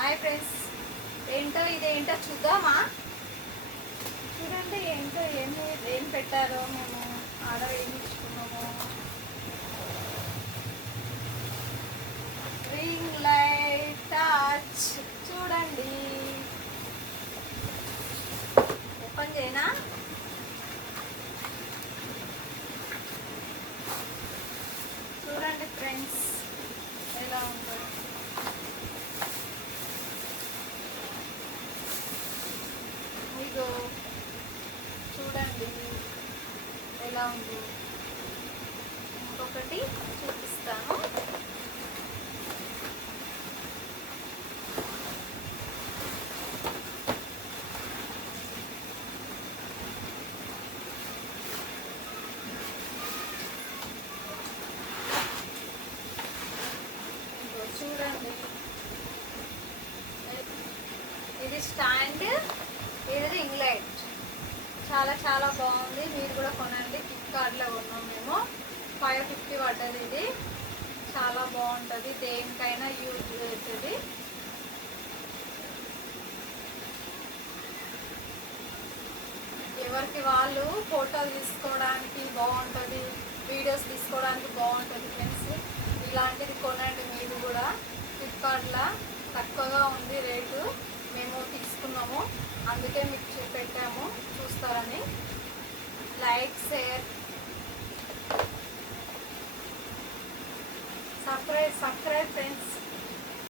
Hi friends, ఏంటో ఇదేంటో చూద్దామా? చూడండి ఏంటో ఏం పెట్టారో. మేము ఆర్డర్ ఏమి ఇచ్చుకున్నాము. రింగ్ లైట్ టచ్ చూడండి. ఓపెన్ చేయనా? చూడండి ఫ్రెండ్స్ ఎలా ఉందో. ఇదో చూడండి ఎలా ఉంది. ఇంకొకటి చూపిస్తాను. చూడండి, ఇది స్టాండ్, ఇది రింగ్ లైట్. చాలా చాలా బాగుంది. మీరు కూడా కొనండి. ఫ్లిప్కార్ట్లో కొన్నాం మేము. 550 పడ్డది. ఇది చాలా బాగుంటుంది, దేనికైనా యూజ్ అవుతుంది. ఎవరికి వాళ్ళు ఫోటోలు తీసుకోవడానికి బాగుంటుంది, వీడియోస్ తీసుకోవడానికి బాగుంటుంది ఫ్రెండ్స్. ఇలాంటిది కొనండి మీరు కూడా. ఫ్లిప్కార్ట్లో తక్కువగా ఉంది రేటు. మేము తీసుకున్నాము, అందుకే మీకు చూపెట్టాము, చూస్తారని. Like, share, subscribe friends.